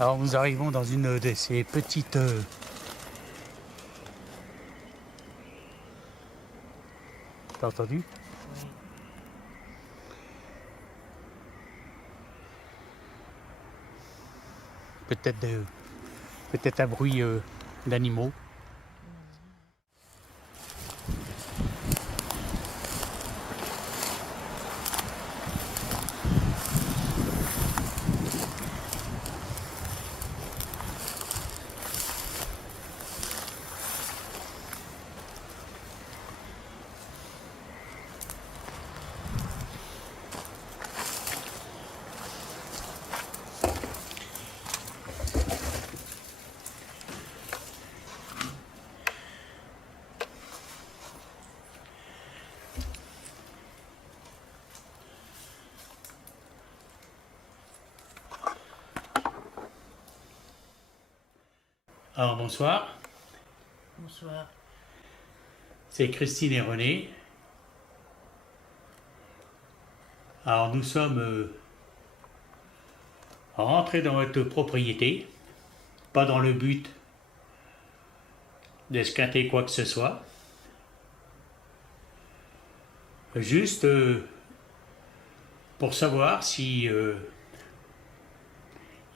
Alors nous arrivons dans une de ces petites t'as entendu? Oui. Peut-être un bruit d'animaux. Alors bonsoir, Bonsoir. c'est Christine et René. Alors nous sommes rentrés dans votre propriété, pas dans le but d'esquinter quoi que ce soit, juste pour savoir si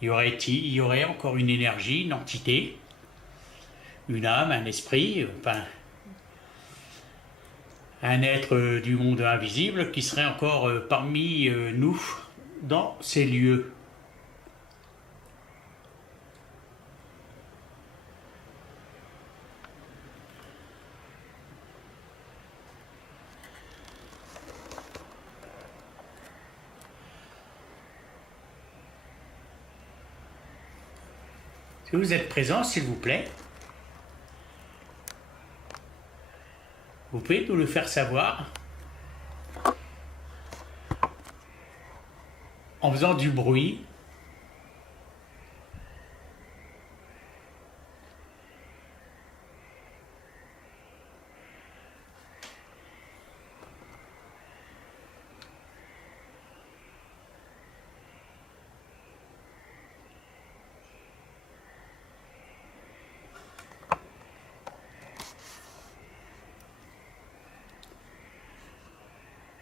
il y aurait encore une énergie, une entité, une âme, un esprit, enfin un être du monde invisible qui serait encore parmi nous dans ces lieux. Si vous êtes présent, s'il vous plaît, vous pouvez nous le faire savoir en faisant du bruit.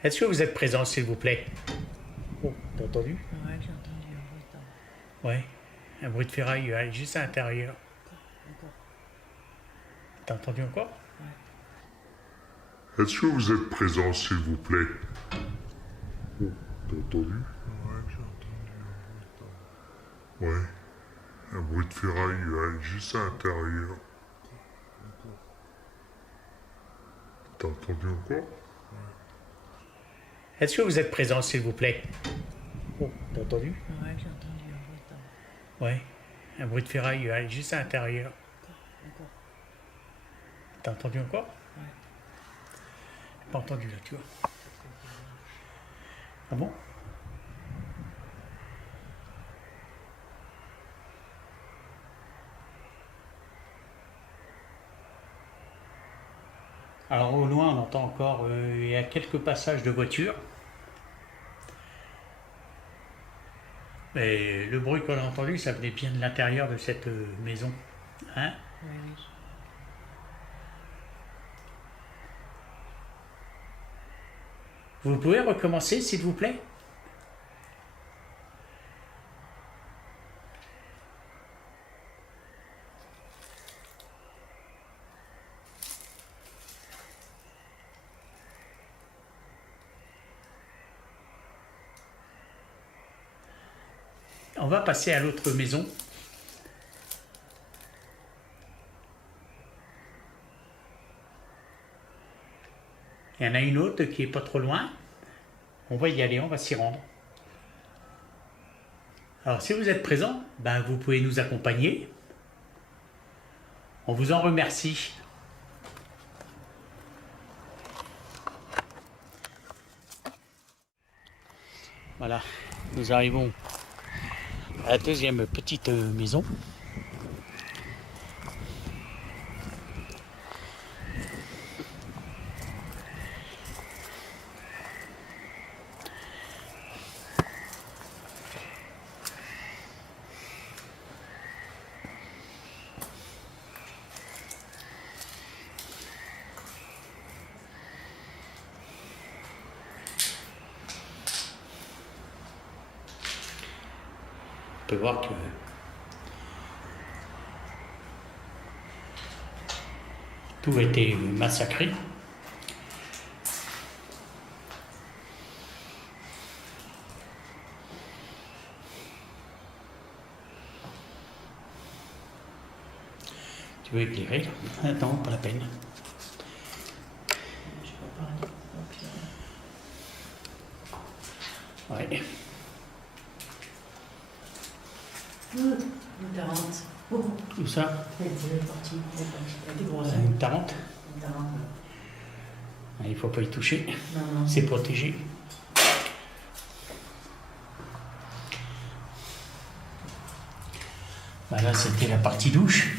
Est-ce que vous êtes présent, s'il vous plaît? Oh, t'as entendu? Ouais, j'ai entendu un bruit de Ouais, un bruit de ferraille juste à l'intérieur. Encore. T'as entendu encore? Ouais. Est-ce que vous êtes présent, s'il vous plaît? Oh, t'as entendu? Ouais, j'ai entendu un bruit de Ouais. Un bruit de ferraille juste à l'intérieur. T'as entendu encore? Est-ce que vous êtes présent, s'il vous plaît? Oh, t'as entendu? Ouais, j'ai entendu un bruit de Ouais, un bruit de ferraille juste à l'intérieur. Encore. T'as entendu encore? Ouais. Pas entendu là, tu vois. Ah bon? Alors au loin, on entend encore, il y a quelques passages de voitures. Mais le bruit qu'on a entendu, ça venait bien de l'intérieur de cette maison. Hein? Oui, oui. Vous pouvez recommencer, s'il vous plaît? On va passer à l'autre maison. Il y en a une autre qui est pas trop loin. On va y aller, on va s'y rendre. Alors si vous êtes présent, ben, vous pouvez nous accompagner. On vous en remercie. Voilà, nous arrivons à la deuxième petite maison. peut voir que tout a été massacré. Tu veux éclairer? Attends, pas la peine. Je peux parler. Ouais. 40. Tout ça, Elle est partie. Elle était grosse. une tarente. 40. Il ne faut pas y toucher, Non, non. c'est protégé. Bah là, c'était la partie douche.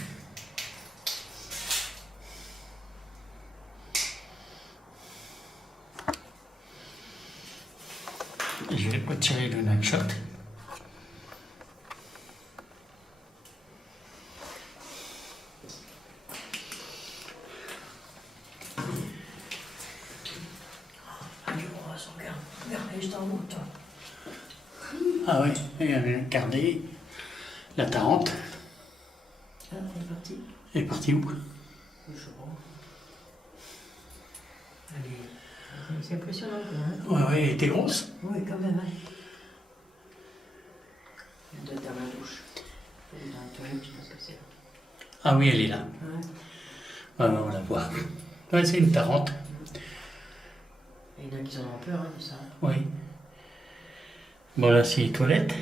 Je vais retirer le nutshot. Regarde, elle est juste en haut, toi. Ah oui, et regardez, la tarente Ah, elle est partie. est partie où? Je sais pas. C'est impressionnant, quand même. Ouais, ouais, elle était grosse. Oui, quand même, hein. Elle doit être dans la douche. Elle est dans la toilette, je pense que c'est là. Ah oui, elle est là. Ouais. Ouais, on va la voir. Ouais, c'est une tarente. Il y en a qui en ont peur, hein, de ça. Oui. Bon, là, c'est les toilettes.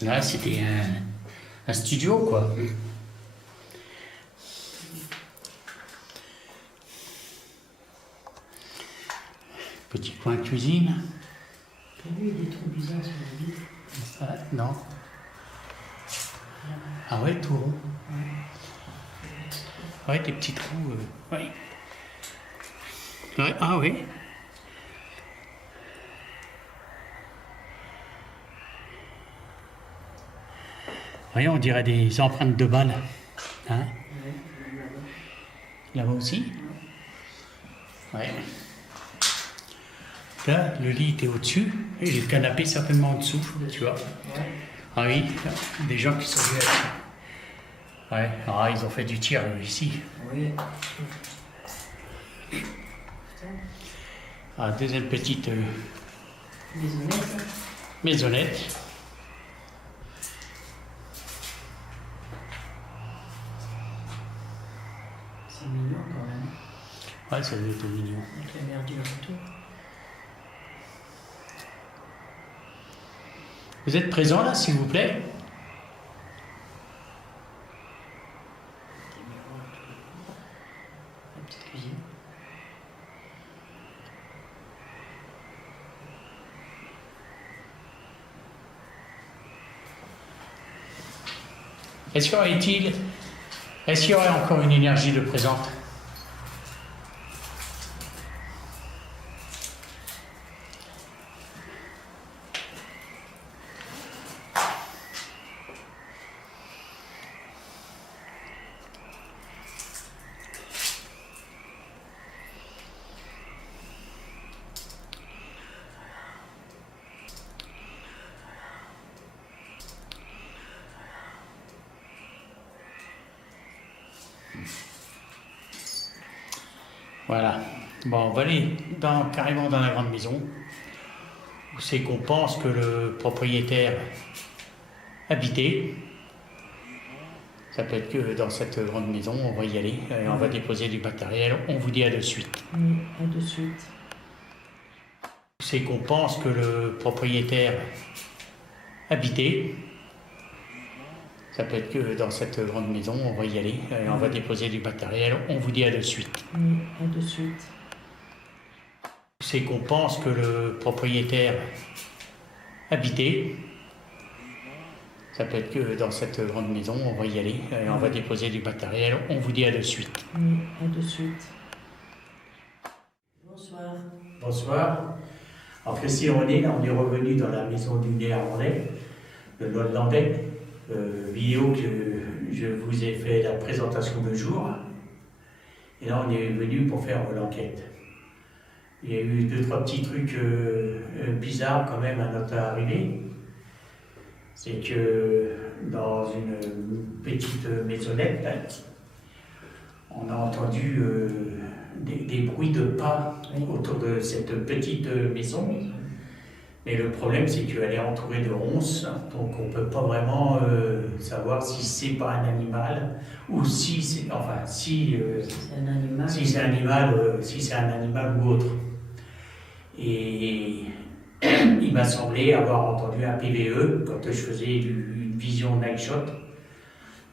Là, c'était un studio, quoi. Petit coin cuisine. T'as vu, il y a des trous bizarres sur la vitre. Ah, non. Ah ouais, tout rond. Ouais, des petits trous. Ouais. Ouais, ah oui. Voyez, on dirait des empreintes de balles. Hein? Là-bas aussi? Ouais. Là, le lit était au-dessus et le canapé certainement en dessous, tu vois. Ouais. Ah oui, des gens qui sont venus là-dessus. Ouais, ah, ils ont fait du tir ici. Oui. Ah, deuxième petite Maisonnette. maisonnette. C'est mignon, quand même. Ouais, ça doit être mignon. Avec la verdure et tout. Vous êtes présent là, s'il vous plaît? Des miroirs, tout. La petite cuisine. Est-ce qu'il y aurait encore une énergie de présente? Voilà. Bon, on va aller carrément dans la grande maison, où c'est qu'on pense que le propriétaire habitait. Ça peut être que dans cette grande maison, on va y aller, et on va déposer du matériel. On vous dit à de suite. Oui, à de suite. C'est qu'on pense que le propriétaire habitait. Ça peut être que dans cette grande maison, on va y aller, et on va déposer du matériel. On vous dit à de suite. Oui, à de suite. C'est qu'on pense que le propriétaire habitait. Ça peut être que dans cette grande maison, on va y aller, et on va déposer du matériel. On vous dit à de suite. Oui, à de suite. Bonsoir. Bonsoir. Alors Christine René, là on est revenu dans la maison du Néerlandais, le Nordlandais, vidéo que je vous ai fait la présentation de jour. Et là on est venu pour faire l'enquête. Il y a eu 2-3 petits trucs bizarres quand même à notre arrivée. C'est que dans une petite maisonnette, là, on a entendu des bruits de pas autour de cette petite maison. Mais le problème, c'est qu'elle est entourée de ronces, donc on ne peut pas vraiment savoir si c'est pas un animal ou si c'est, enfin, si C'est un animal. si c'est un animal, si c'est un animal ou autre. Et il m'a semblé avoir entendu un PVE quand je faisais une vision night shot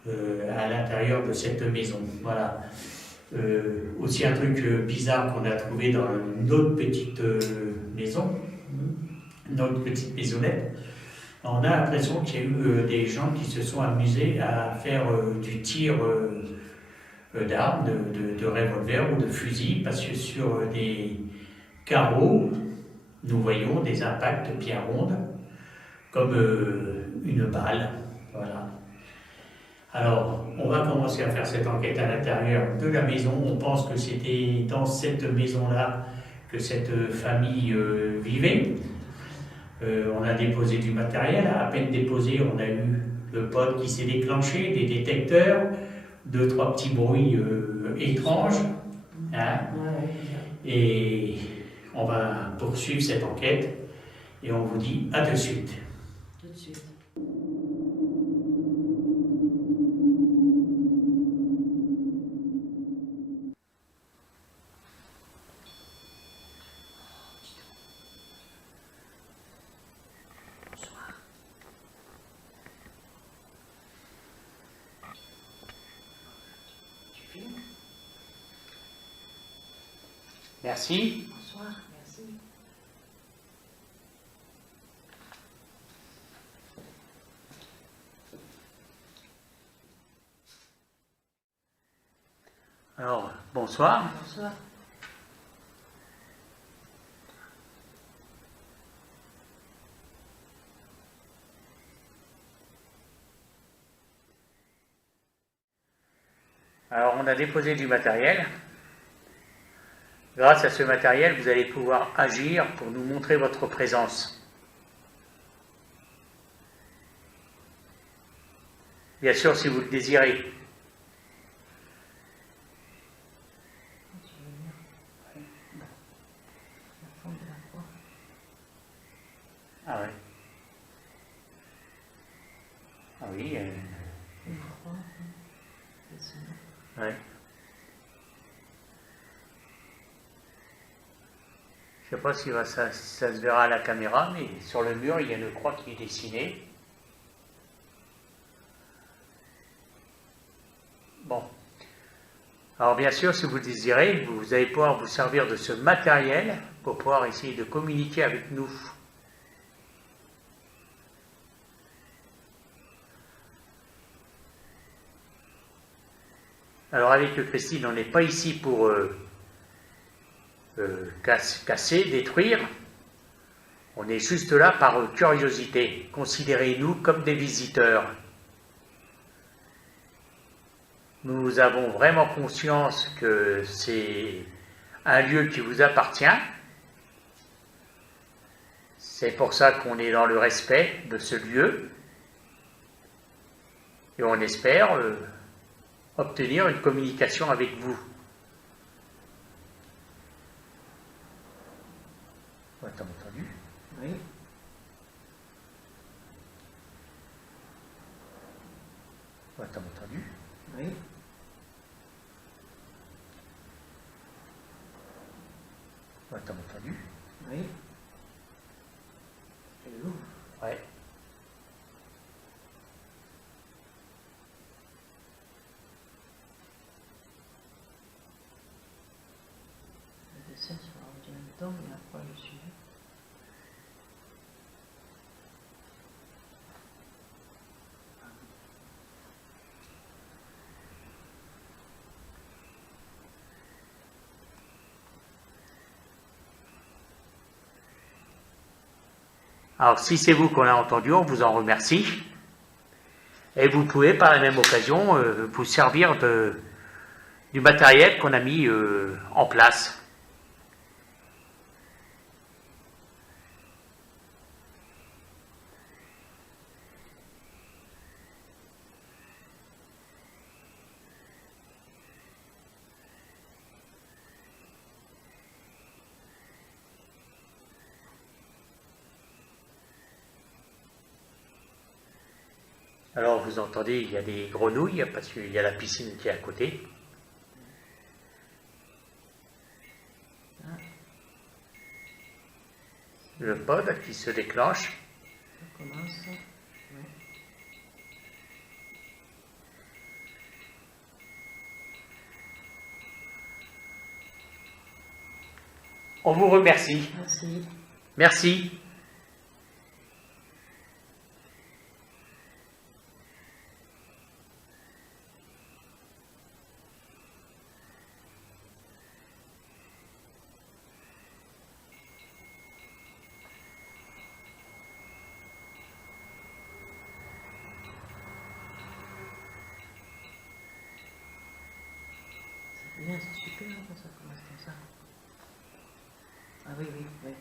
à l'intérieur de cette maison. Voilà. Aussi un truc bizarre qu'on a trouvé dans une autre petite maison, notre petite maisonnette. On a l'impression qu'il y a eu des gens qui se sont amusés à faire du tir d'armes, de revolver ou de fusil, parce que sur des carreaux, nous voyons des impacts pierre ronde, comme une balle. Voilà. Alors, on va commencer à faire cette enquête à l'intérieur de la maison. On pense que c'était dans cette maison-là que cette famille vivait. On a déposé du matériel. À peine déposé, on a eu le pod qui s'est déclenché, des détecteurs, 2-3 petits bruits étranges. Hein. Et on va poursuivre cette enquête et on vous dit à de suite. Tout de suite. Bonsoir. Tu filmes? Merci. Bonsoir, merci. Alors, bonsoir. Bonsoir. Alors, on a déposé du matériel. Grâce à ce matériel, vous allez pouvoir agir pour nous montrer votre présence. Bien sûr, si vous le désirez. Tu veux venir? La forme de la croix. Ah ouais. Ah oui. Une croix. Dessinée. Ouais. Je ne sais pas si ça se verra à la caméra, mais sur le mur, il y a une croix qui est dessinée. Bon. Alors bien sûr, si vous le désirez, vous allez pouvoir vous servir de ce matériel pour pouvoir essayer de communiquer avec nous. Alors avec Christine, on n'est pas ici pour casser, détruire. On est juste là par curiosité. Considérez-nous comme des visiteurs. Nous avons vraiment conscience que c'est un lieu qui vous appartient. C'est pour ça qu'on est dans le respect de ce lieu. Et on espère obtenir une communication avec vous. Ouais, t'as entendu? Oui. Ouais, t'as entendu? Oui. Ouais, t'as entendu? Oui. C'est lourd. Ouais. Le dessin sur l'ordinateur, mais après le sujet. Alors, si c'est vous qu'on a entendu, on vous en remercie. Et vous pouvez, par la même occasion, vous servir du matériel qu'on a mis en place. Alors vous entendez, il y a des grenouilles parce qu'il y a la piscine qui est à côté. Ah, Le pod qui se déclenche. ça commence. Ouais. On vous remercie. Merci. Merci. C'est bien, c'est super quand ça commence comme ça. Ah oui, oui, oui.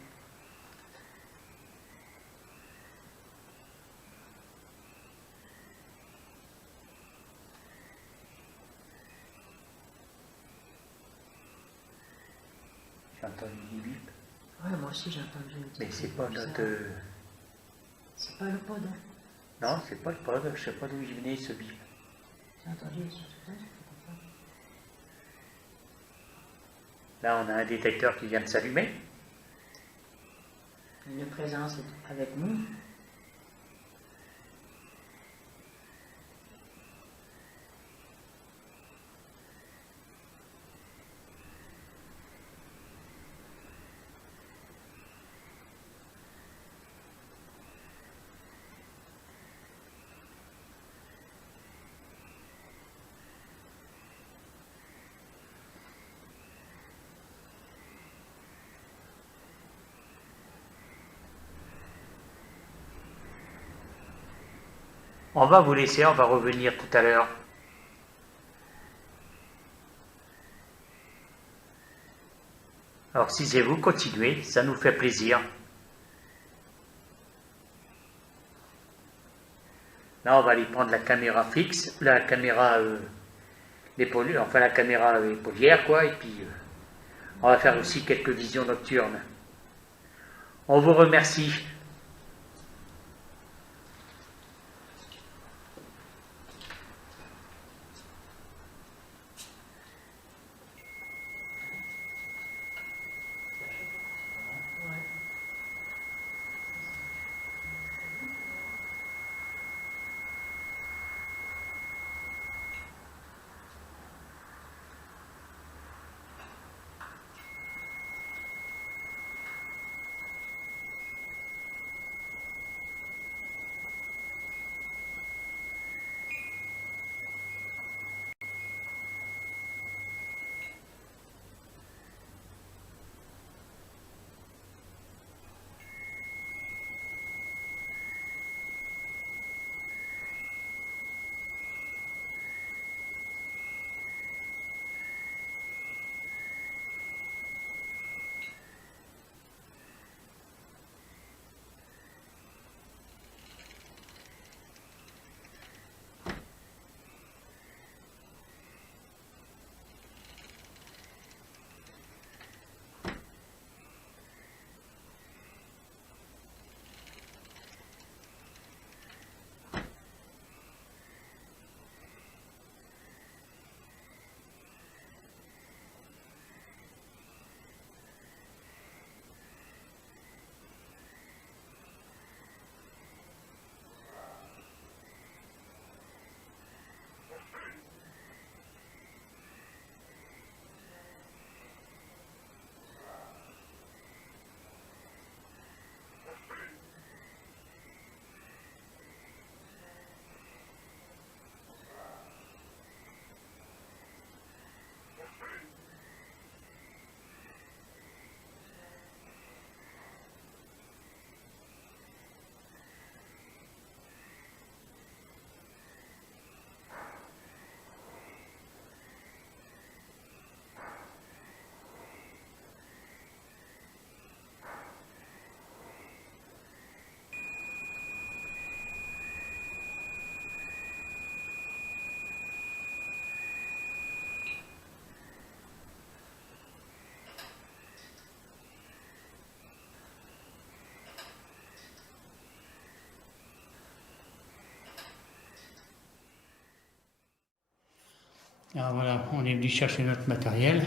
J'ai entendu du bip. Ouais, moi aussi j'ai entendu une petite Mais c'est bip pas comme ça. notre... C'est pas le pod, hein. Non, c'est pas le pod. Je sais pas d'où il venait ce bip. J'ai entendu sur ce truc, c'est comme ça. Là, on a un détecteur qui vient de s'allumer. Une présence est avec nous. On va vous laisser, on va revenir tout à l'heure. Alors si c'est vous, continuez, ça nous fait plaisir. Là, on va aller prendre la caméra fixe, la caméra enfin la caméra épaulière, quoi, et puis on va faire aussi quelques visions nocturnes. On vous remercie. Alors voilà, on est venu chercher notre matériel.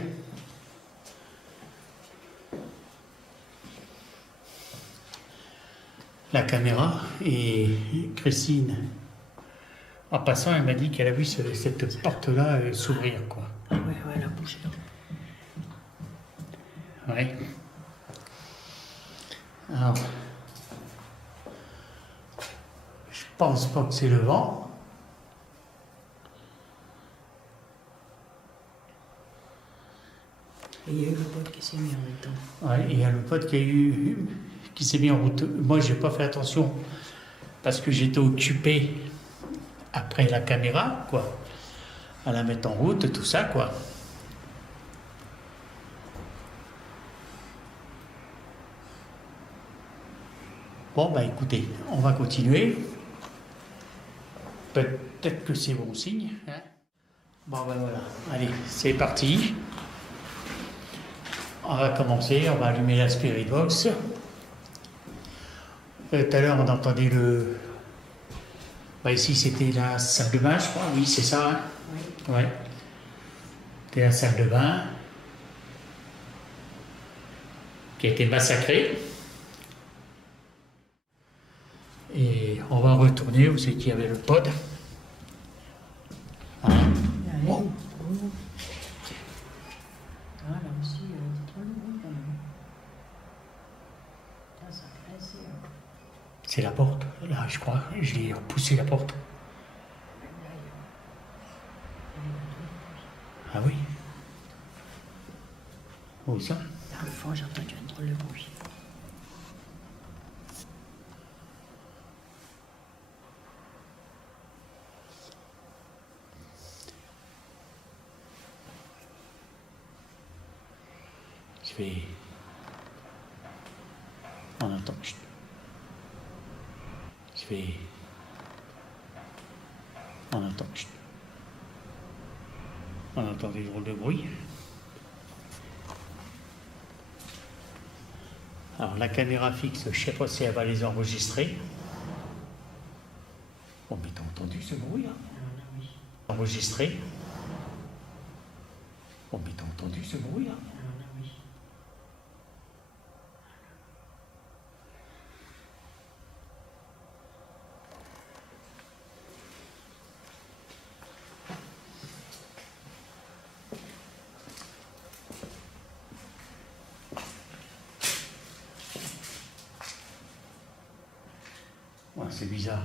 La caméra, et Christine, en passant, elle m'a dit qu'elle a vu cette porte-là s'ouvrir, quoi. Ah ouais, ouais, elle a bougé. Ouais. Alors, je pense pas que c'est le vent. Et il y a eu le pote qui s'est mis en même temps. Ouais, il y a le pote qui s'est mis en route. Moi, j'ai pas fait attention parce que j'étais occupé après la caméra, quoi, à la mettre en route, tout ça, quoi. Bon, bah écoutez, on va continuer. Peut-être que c'est bon signe. Hein. Bon, ben voilà, allez, c'est parti. On va commencer, on va allumer la Spirit Box. Tout à l'heure, on entendait le... Bah ici, c'était la salle de bain, je crois. Oui, c'est ça. Hein. Oui. Ouais. C'était la salle de bain qui a été massacrée. Et on va retourner où c'est qu'il y avait le pod. Hein. Allez. Bon. Oh. Ah, là aussi, il y a des trucs lourds quand même. Putain, ça a cassé. Hein. C'est la porte. Là, je crois, j'ai repoussé la porte. Ah oui. Où ça? Une fois, j'ai entendu un drôle de bruit. Je vais... On entend... Je vais... On entend... On entend des drôles de bruit. Alors la caméra fixe, je ne sais pas si elle va les enregistrer. Oh mais t'as entendu ce bruit là? Alors là, oui. Enregistré. Oh mais t'as entendu ce bruit là? Alors là, oui. Ouais, c'est bizarre.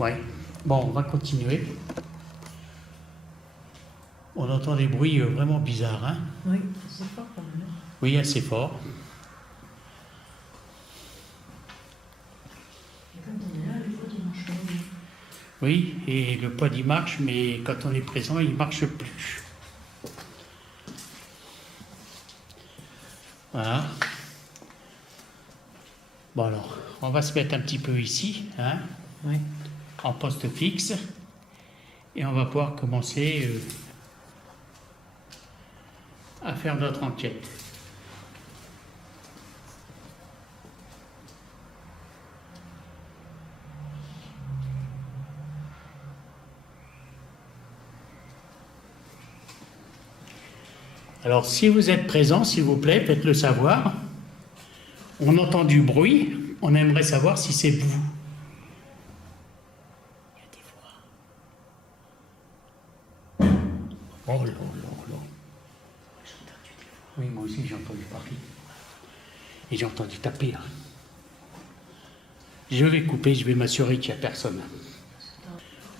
Ouais. Bon, on va continuer. On entend des bruits vraiment bizarres, hein? Oui, c'est fort quand même. Oui, assez fort. Et quand on est là, les fois, il marche pas. Oui, et le pod il marche, mais quand on est présent, il ne marche plus. Voilà. Bon alors, on va se mettre un petit peu ici, hein, Oui. en poste fixe, et on va pouvoir commencer à faire notre enquête. Alors, si vous êtes présent, s'il vous plaît, faites-le savoir. On entend du bruit, on aimerait savoir si c'est vous. Il y a des voix. Oh là là là. J'ai entendu des voix. Oui, moi aussi j'ai entendu parler. Et j'ai entendu taper. Hein. Je vais couper, je vais m'assurer qu'il n'y a personne.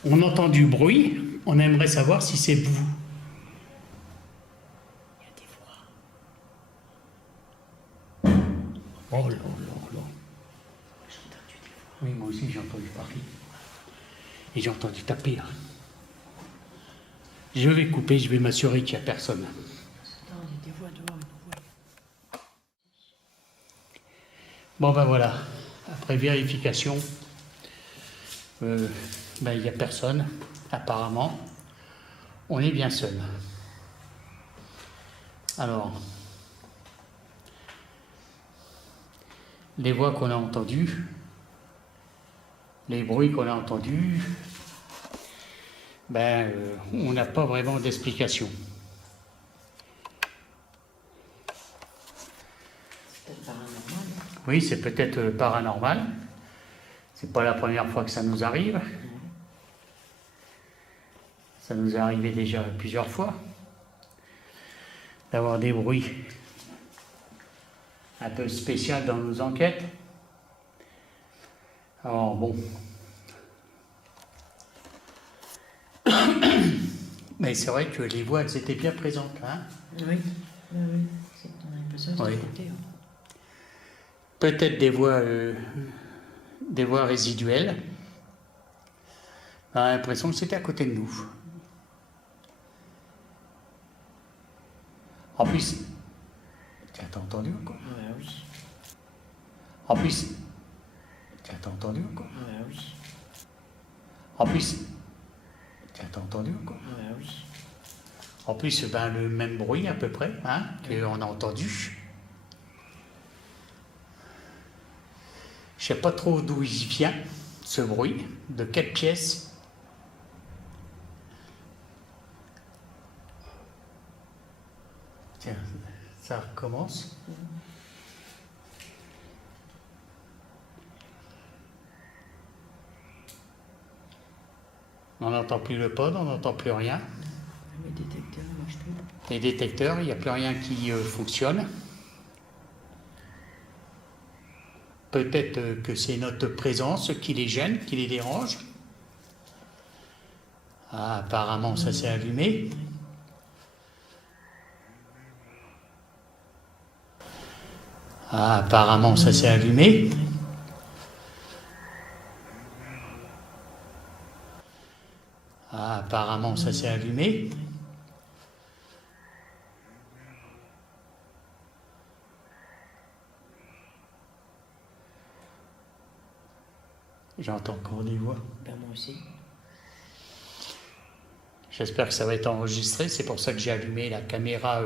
On entend du bruit, on aimerait savoir si c'est vous. Oh là là là. J'ai entendu des voix. Oui, moi aussi j'ai entendu parler. Et j'ai entendu taper. Hein. Je vais couper, je vais m'assurer qu'il n'y a personne. Attends, il y a des voix dehors, une voix. Bon ben voilà, après vérification, il n'y a personne. apparemment, on est bien seul. Alors, les voix qu'on a entendues, les bruits qu'on a entendus, on n'a pas vraiment d'explication. C'est peut-être paranormal. Oui, c'est peut-être paranormal. C'est pas la première fois que ça nous arrive. Ça nous est arrivé déjà plusieurs fois d'avoir des bruits un peu spéciaux dans nos enquêtes. Alors bon. Mais c'est vrai que les voix, elles étaient bien présentes, hein. Oui, oui, oui. On a l'impression que c'est Oui. à côté. Hein. Peut-être des voix résiduelles. On a l'impression que c'était à côté de nous. En plus, t'as entendu ou quoi? Oui. En plus, t'as entendu ou quoi? Oui. En plus, t'as entendu ou quoi? Oui. En plus, le même bruit à peu près, hein, qu'on a entendu. Je sais pas trop d'où il vient, ce bruit, de quelle pièce. Tiens, ça recommence. On n'entend plus le pod, on n'entend plus rien. Les détecteurs ne marchent plus. Les détecteurs, il n'y a plus rien qui fonctionne. Peut-être que c'est notre présence qui les gêne, qui les dérange. Ah, apparemment, ça s'est allumé. Ah, apparemment, ça s'est allumé. Ah, apparemment, ça s'est allumé. J'entends encore des voix. Ben, moi aussi. J'espère que ça va être enregistré. C'est pour ça que j'ai allumé la caméra,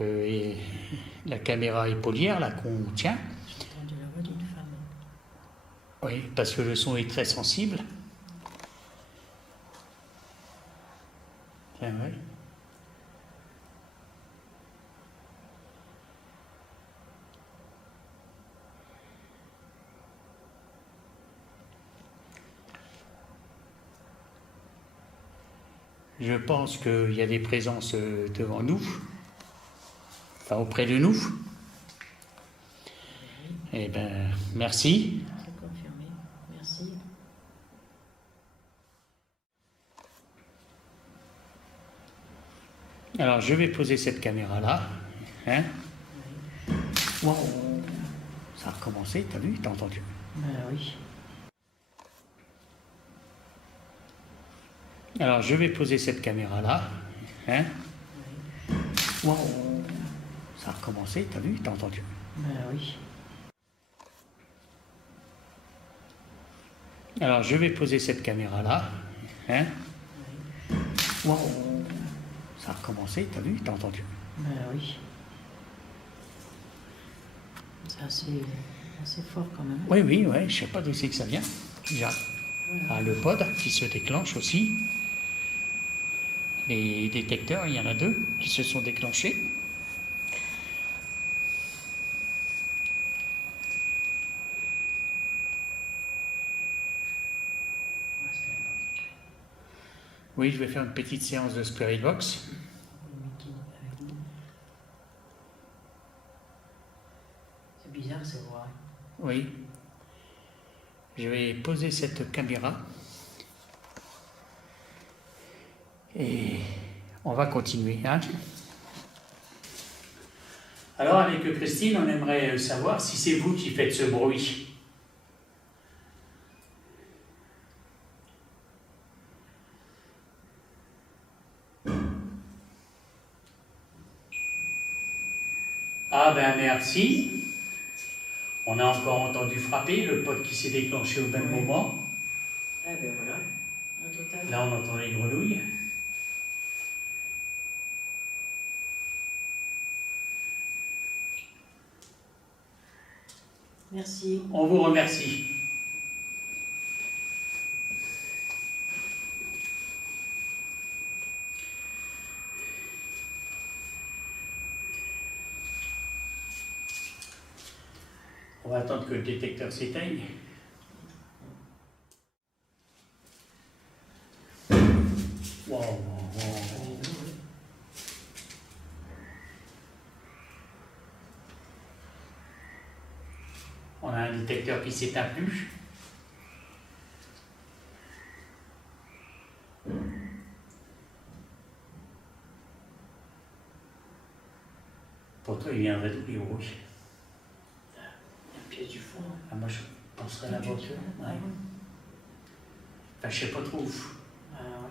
la caméra épaulière là qu'on tient. J'ai entendu la voix d'une femme. Oui, parce que le son est très sensible. Tiens, oui. Je pense qu'il y a des présences devant nous, enfin auprès de nous. Eh bien, merci. C'est confirmé. Merci. Alors, je vais poser cette caméra-là. Hein? Wow. Ça a recommencé, t'as vu, t'as entendu? Ben oui. Alors, je vais poser cette caméra-là. Hein? Wow. Ça a recommencé, t'as vu, t'as entendu? Ben oui. Alors, je vais poser cette caméra-là. Hein? Wow. Ça a recommencé, t'as vu, t'as entendu? Ben oui. C'est assez fort quand même. Oui, oui, oui, je sais pas d'où c'est que ça vient. Déjà. Ah, le pod qui se déclenche aussi. Les détecteurs, il y en a 2 qui se sont déclenchés. Oui, je vais faire une petite séance de Spirit Box. C'est bizarre ces voix. Oui. Je vais poser cette caméra. Et on va continuer. Hein. Alors, avec Christine, on aimerait savoir si c'est vous qui faites ce bruit. Ah ben merci. On a encore entendu frapper, le pod qui s'est déclenché au même moment. Ah ben voilà. Un truc total. Là, on entend les grenouilles. Merci. On vous remercie. On va attendre que le détecteur s'éteigne. Wow, wow, wow. On a un détecteur qui s'éteint plus. Pourtant, il viendrait de plus rouge. La pièce du fond. Ah, moi, je penserais à la voiture. Ouais. Enfin, je sais pas trop. Ah ouais.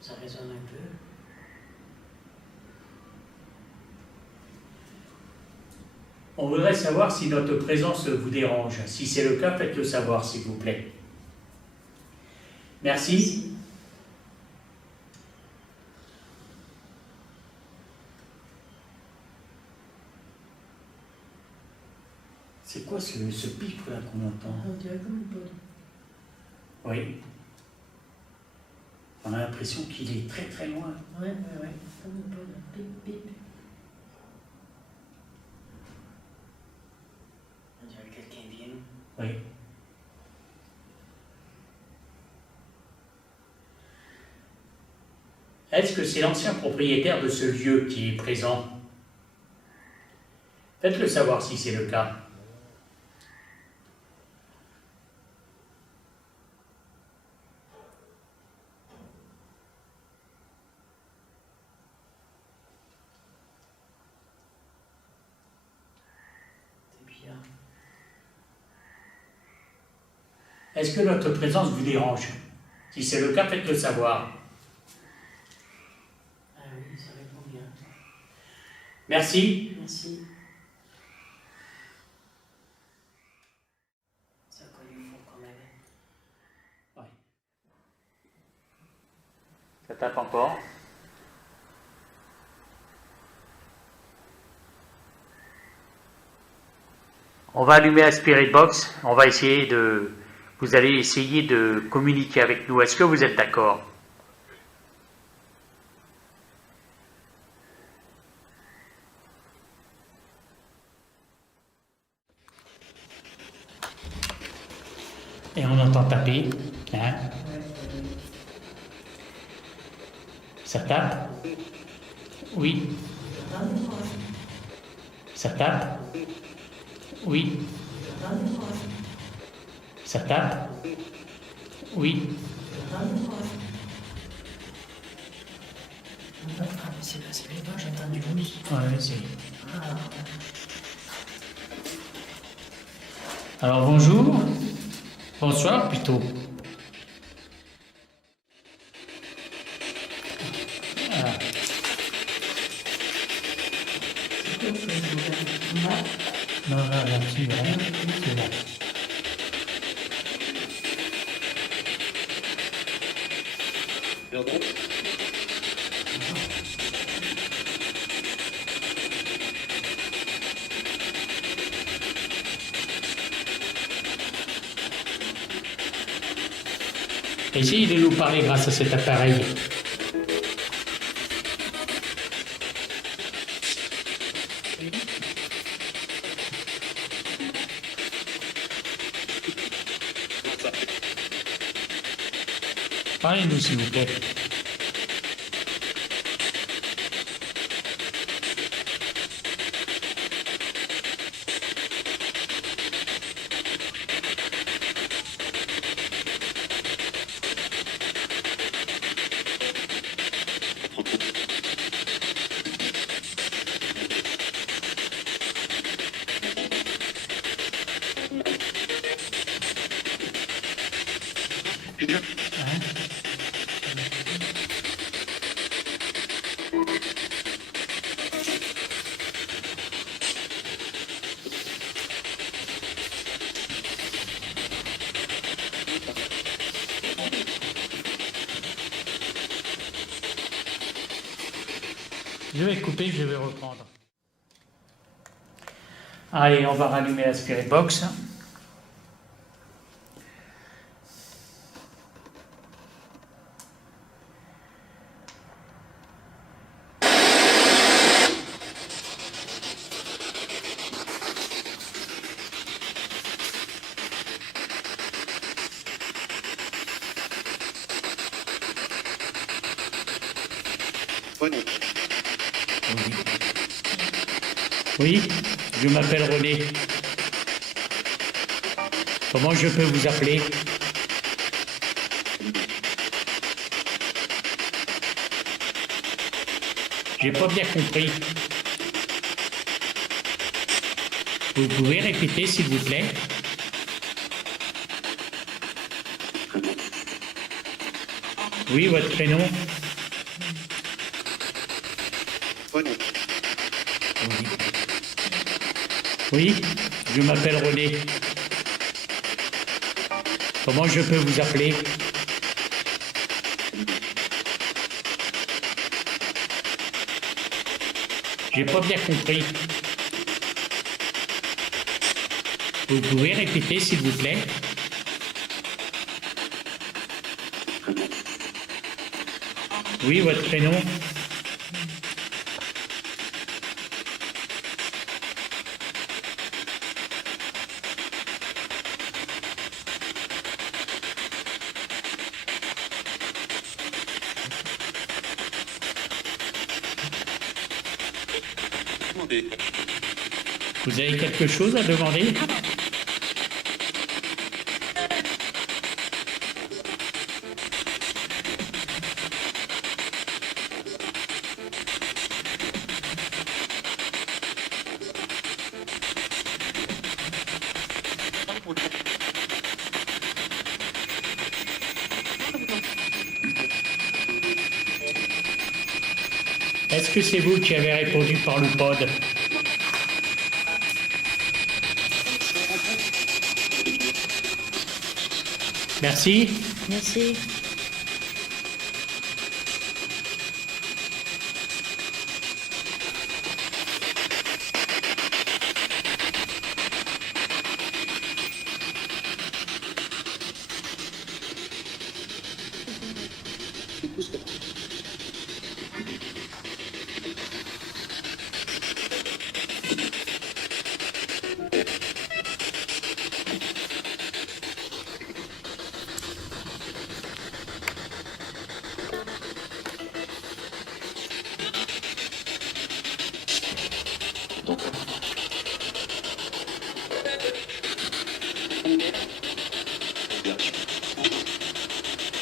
Ça résonne un peu. On voudrait savoir si notre présence vous dérange. Si c'est le cas, faites-le savoir, s'il vous plaît. Merci. C'est quoi ce pic là qu'on entend? On dirait comme une poudre. Oui. On a l'impression qu'il est très très loin. Ouais. Comme une poudre. Pip, pip. On dirait que quelqu'un vient. Oui. Est-ce que c'est l'ancien propriétaire de ce lieu qui est présent? Faites-le savoir si c'est le cas. C'est bizarre. Est-ce que notre présence vous dérange? Si c'est le cas, faites-le savoir. Ah oui, ça répond bien. Merci. Merci. Ça colle du fond quand même. Ouais. Ça tape encore. On va allumer la Spirit Box. On va essayer de... Vous allez essayer de communiquer avec nous. Est-ce que vous êtes d'accord? Et on entend taper. Hein? Ça tape? Oui. Ça tape? Oui. Ça tape? Oui. Ah, mais c'est les vaches, j'ai entendu oui. Ouais, c'est... Ah, Alors bonjour. Bonsoir plutôt. Ah. Non, là-dessus, rien. C'est bon. Essayez de nous parler grâce à cet appareil. Parlez-nous s'il vous plaît. Je vais couper, je vais reprendre. Allez, on va rallumer la Spirit Box. Oui, je m'appelle René. Comment je peux vous appeler? J'ai pas bien compris. Vous pouvez répéter s'il vous plaît? Oui, votre prénom? Oui, je m'appelle René. Comment je peux vous appeler? J'ai pas bien compris. Vous pouvez répéter s'il vous plaît? Oui, votre prénom? Vous avez quelque chose à demander? Est-ce que c'est vous qui avez répondu par le pod? Merci. Merci.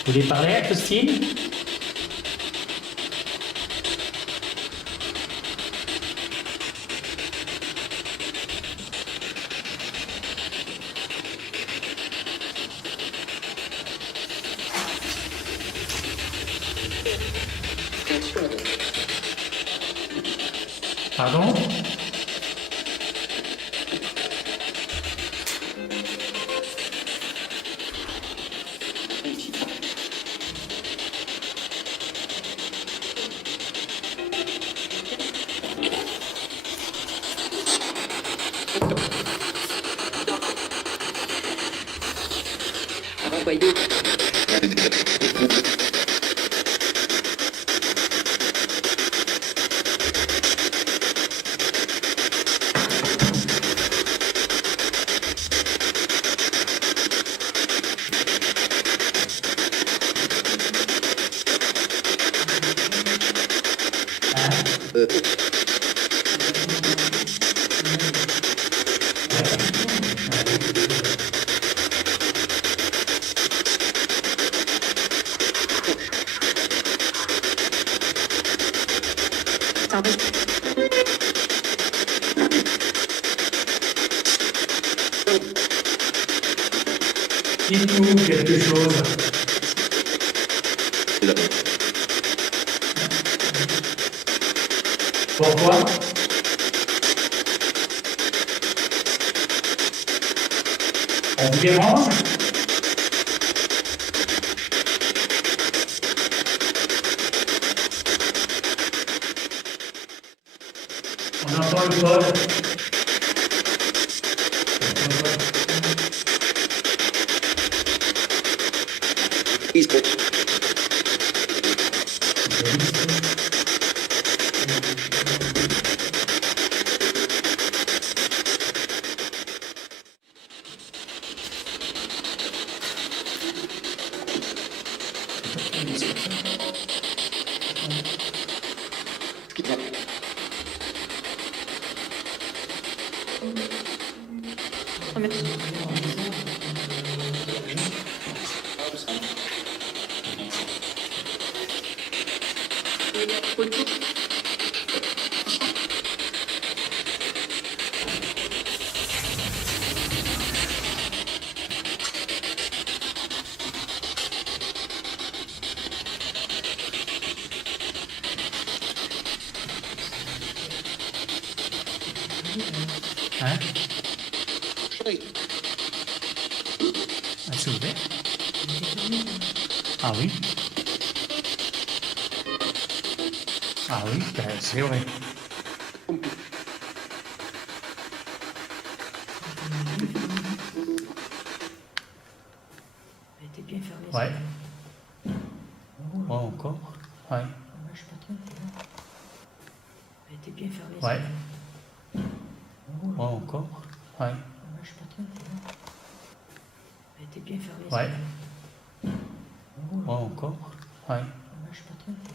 Vous voulez parler à Christine? Pardon? Dites-nous quelque chose. Pourquoi? On vous dérange? On entend le code. Hein? Ah, c'est ouvert? Ah oui? Ah oui, ben, c'est vrai. Elle était bien fermée. Ouais. celle-là. Ouais, encore? Ouais. Moi, je suis pas trompée. Elle était bien fermée. Ouais. celle-là. Ouais, encore? Ouais. Moi, je suis pas trompée. Elle était bien fermée. Ouais. celle-là. Ouais, encore? Ouais. Moi, je suis pas trompée.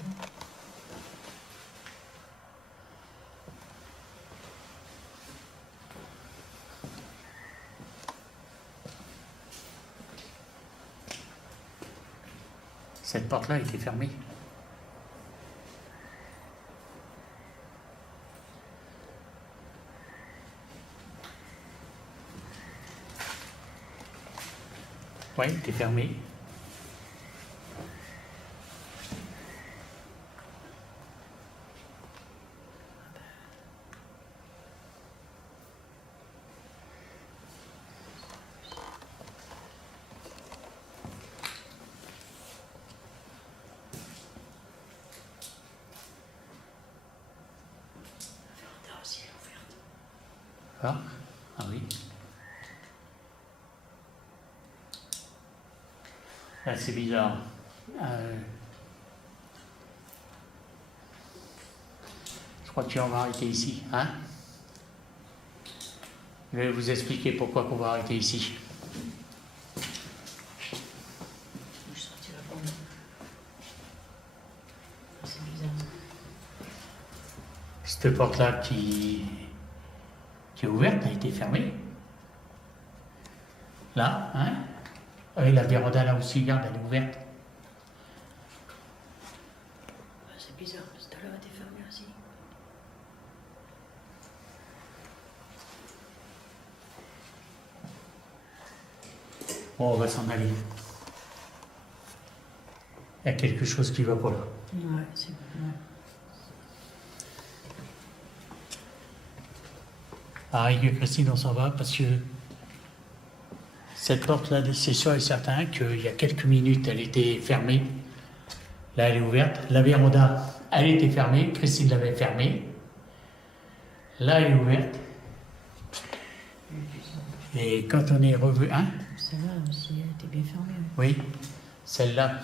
Cette porte-là était fermée. Ouais, elle était fermée. Ah, si, elle est ouverte. Ah, ah oui. Là, c'est bizarre. Je crois qu'on va arrêter ici, hein? Je vais vous expliquer pourquoi on va arrêter ici. Je sortis la bombe. C'est bizarre. Cette porte-là qui est ouverte a été fermée. Là, hein? Et la véranda là aussi, regarde, elle est ouverte. C'est bizarre, parce que tout à l'heure, elle était fermée aussi. Bon, on va s'en aller. Il y a quelque chose qui va pas là. Ouais, c'est bon. Ah, avec Christine, on s'en va parce que cette porte-là, c'est sûr et certain qu'il y a quelques minutes, elle était fermée. Là, elle est ouverte. La véranda, elle était fermée. Christine l'avait fermée. Là, elle est ouverte. Et quand on est revenu... Hein? Celle-là aussi, elle était bien fermée. Oui, celle-là,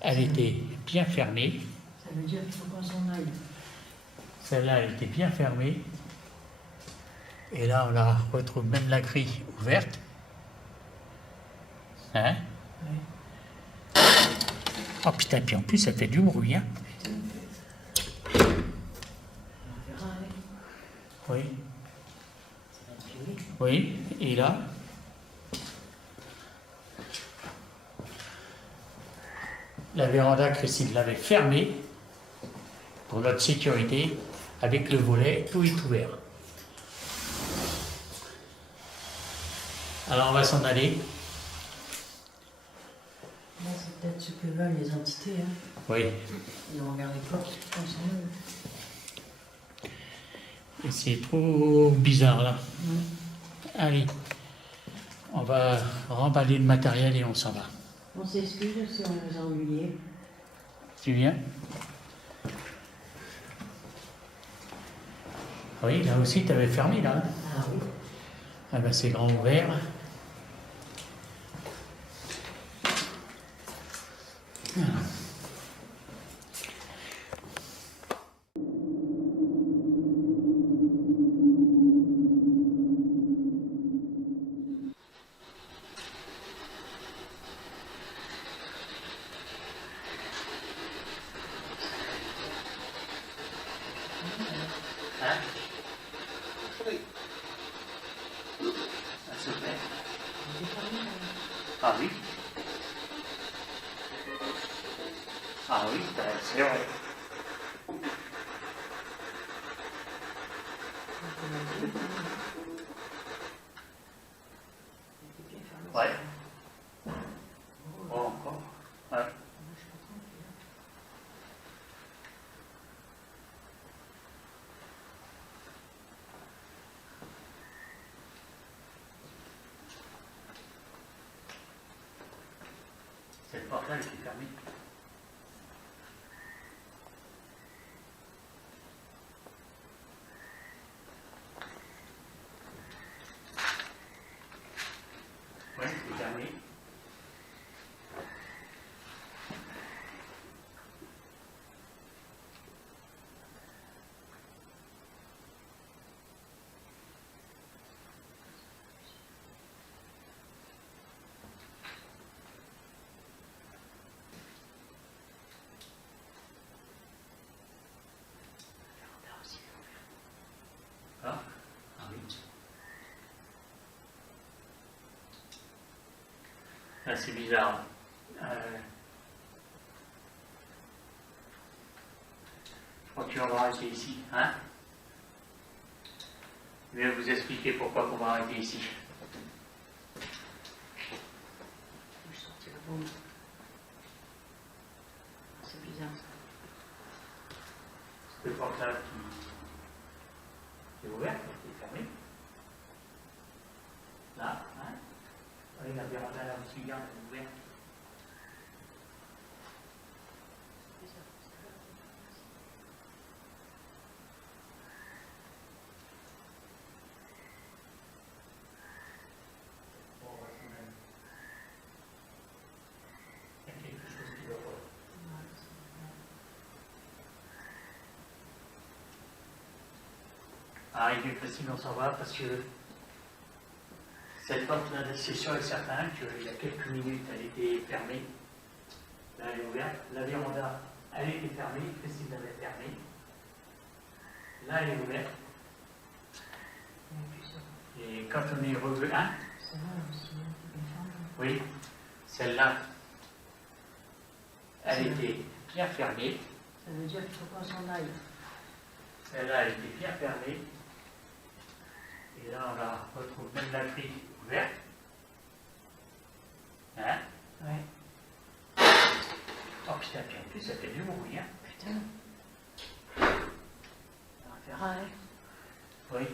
elle était bien fermée. Ça veut dire qu'il faut qu'on s'en aille. Celle-là, elle était bien fermée. Et là, on la retrouve même la grille ouverte. Hein? Oui. Oh putain, puis en plus, ça fait du bruit, hein? On verra, hein. Oui, Ça va être violé. oui. Et là, la véranda, Christine l'avait fermée pour notre sécurité, avec le volet, tout est ouvert. Alors, on va s'en aller. Là, c'est peut-être ce que veulent les entités. Hein. Oui. Ils ont regardé pas, on s'en aille. Et c'est trop bizarre, là. Allez, on va remballer le matériel et on s'en va. On s'excuse si on nous a ennuyés. Tu viens? Oui, là aussi, tu avais fermé, là. Ah oui. Ah ben, c'est grand ouvert. Hein? Oui. Ça se fait. Ah oui. Ah oui, c'est vrai. Ouais. Bon, encore. Ouais. Cette porte-là, elle est fermée. Oui, c'est fermé. Ah, ah oui. Ah, c'est bizarre. Je crois que tu vas arrêter ici, hein? Je vais vous expliquer pourquoi on va arrêter ici. Je sortir la bombe. C'est bizarre ça. Cette porte-là qui est ouverte, qui est fermée. Là, hein? Oui, la véranda là aussi, elle est ouverte. Bon, on va s'en aller. Il y a quelque chose qui va pas. Ah, il est facile d'en savoir parce que cette porte-là, c'est sûr et certain qu'il y a quelques minutes, elle était fermée. Là, elle est ouverte. La véranda, elle était fermée. Christine l'avait fermée. Là, elle est ouverte. Et quand on est revenu, hein? C'est vrai aussi, il est fermé. Oui, celle-là, elle était bien fermée. Ça veut dire qu'il faut qu'on s'en aille. Celle-là, elle était bien fermée. Et là, on la retrouve même la grille ouverte. Hein? Ouais. Oh putain, puis en plus, ça fait du bruit, hein? Putain. Ça va faire un, hein. Oui,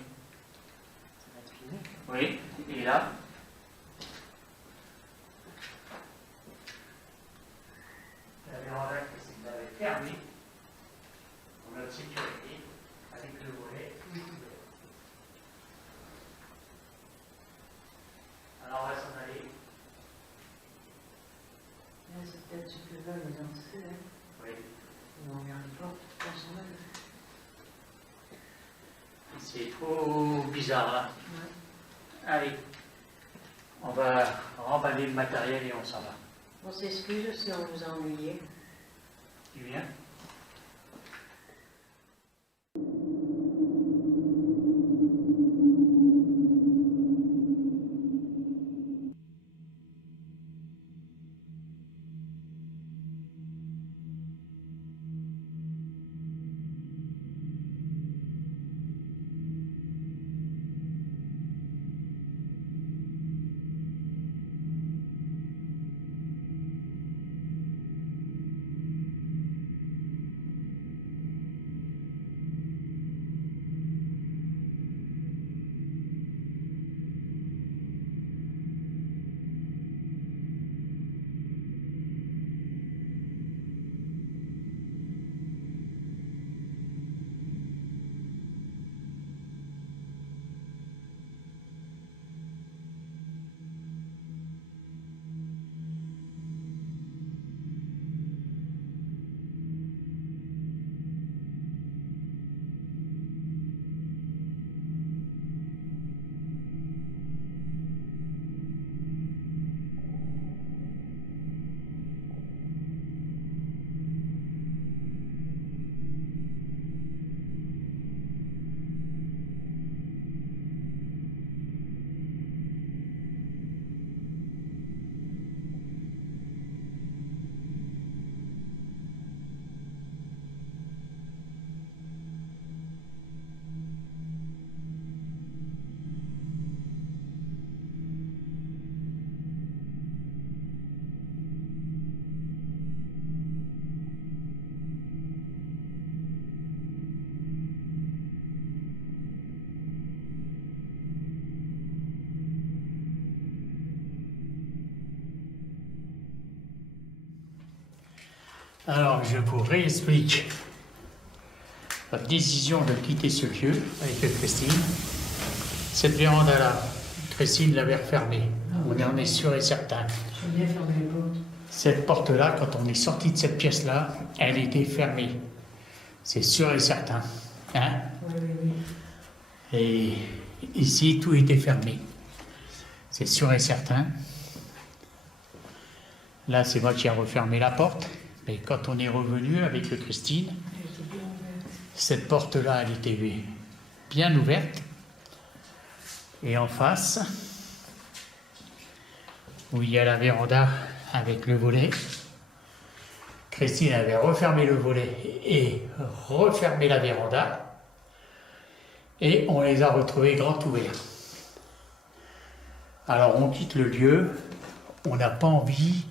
Ça va être filmé. oui. Et là, la véranda qui s'est fermée pour notre sécurité, avec le volet tout ouvert. Alors, on va s'en aller. Là, c'est peut-être ce que veulent les anciens, hein. Oui. Ils vont regarder les portes, on s'en aille. C'est trop bizarre, là. Ouais. Allez, on va remballer le matériel et on s'en va. On s'excuse si on vous a ennuyé. Tu viens? Alors, je vous réexplique la décision de quitter ce lieu avec Christine. Cette véranda-là, Christine l'avait refermée. On en est sûr et certain. J'aime bien fermer les portes. Cette porte-là, quand on est sorti de cette pièce-là, elle était fermée. C'est sûr et certain. Hein? Oui, oui, oui. Et ici, tout était fermé. C'est sûr et certain. Là, c'est moi qui ai refermé la porte. Mais quand on est revenu avec Christine, Elle était bien ouverte. cette porte-là, elle était bien ouverte. Et en face, où il y a la véranda avec le volet, Christine avait refermé le volet et refermé la véranda. Et on les a retrouvés grand ouverts. Alors on quitte le lieu, on n'a pas envie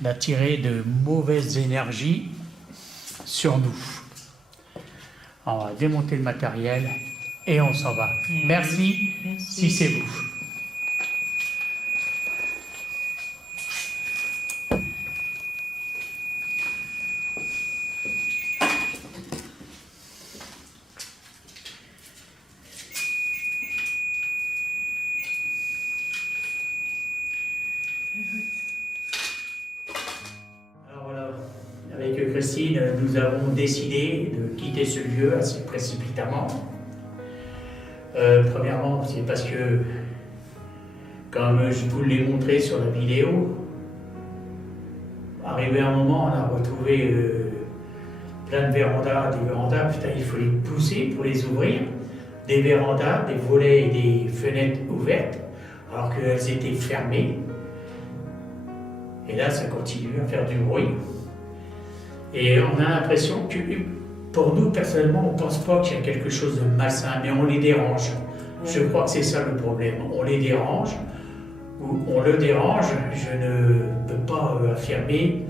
d'attirer de mauvaises énergies sur nous. On va démonter le matériel et on s'en va. Merci, si c'est vous. Alors voilà, avec Christine, nous avons décidé de quitter ce lieu assez précipitamment. Premièrement, c'est parce que, comme je vous l'ai montré sur la vidéo, arrivé à un moment, on a retrouvé plein de vérandas, des vérandas, putain, il faut les pousser pour les ouvrir, des vérandas, des volets et des fenêtres ouvertes, alors qu'elles étaient fermées. Et là, ça continue à faire du bruit. Et on a l'impression que, pour nous, personnellement, on ne pense pas qu'il y a quelque chose de malsain, mais on les dérange. Je crois que c'est ça le problème. On les dérange, ou on le dérange. Je ne peux pas affirmer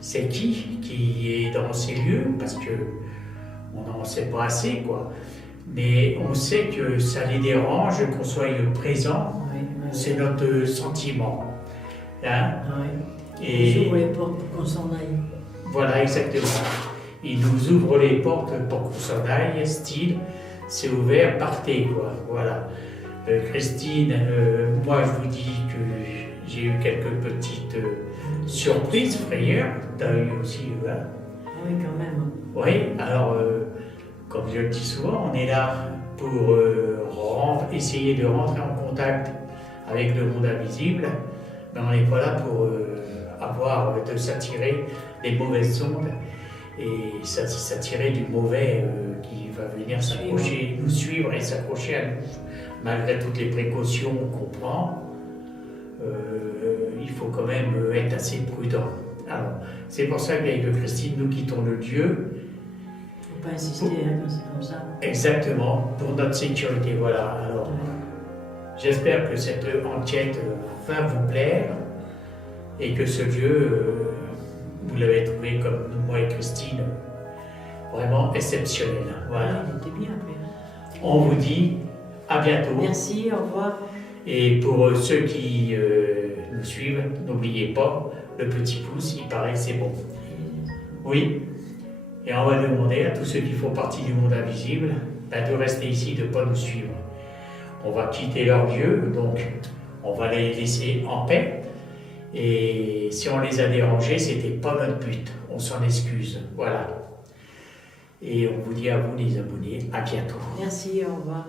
c'est qui est dans ces lieux, parce qu'on n'en sait pas assez, quoi. Mais on sait que ça les dérange, qu'on soit présent, Oui, oui, c'est oui. notre sentiment. Hein? Oui. Et Ils ouvrent les portes pour qu'on s'en aille. voilà, exactement. Il nous ouvre les portes pour qu'on s'en aille, style, c'est ouvert, partez, quoi. Voilà. Christine, moi je vous dis que j'ai eu quelques petites surprises, frayeurs. T'as eu aussi, hein? Oui, quand même. Oui, alors, comme je le dis souvent, on est là pour essayer de rentrer en contact avec le monde invisible, mais on n'est pas là pour de s'attirer des mauvaises ondes et s'attirer du mauvais qui va venir s'accrocher, nous suivre et s'accrocher à nous. Malgré toutes les précautions qu'on prend, il faut quand même être assez prudent. Alors, c'est pour ça qu'avec Christine, nous quittons le lieu. Il ne faut pas insister hein, quand c'est comme ça. Exactement, pour notre sécurité, voilà. Alors, j'espère que cette enquête va vous plaire et que ce lieu, vous l'avez trouvé comme moi et Christine, vraiment exceptionnel. Voilà. Il était bien, après. On vous dit à bientôt. Merci, au revoir. Et pour ceux qui nous suivent, n'oubliez pas, le petit pouce, il paraît que c'est bon. Oui. Et on va demander à tous ceux qui font partie du monde invisible de rester ici, de ne pas nous suivre. On va quitter leur lieu, donc on va les laisser en paix. Et si on les a dérangés, c'était pas notre but. On s'en excuse. Voilà. Et on vous dit à vous, les abonnés, à bientôt. Merci, au revoir.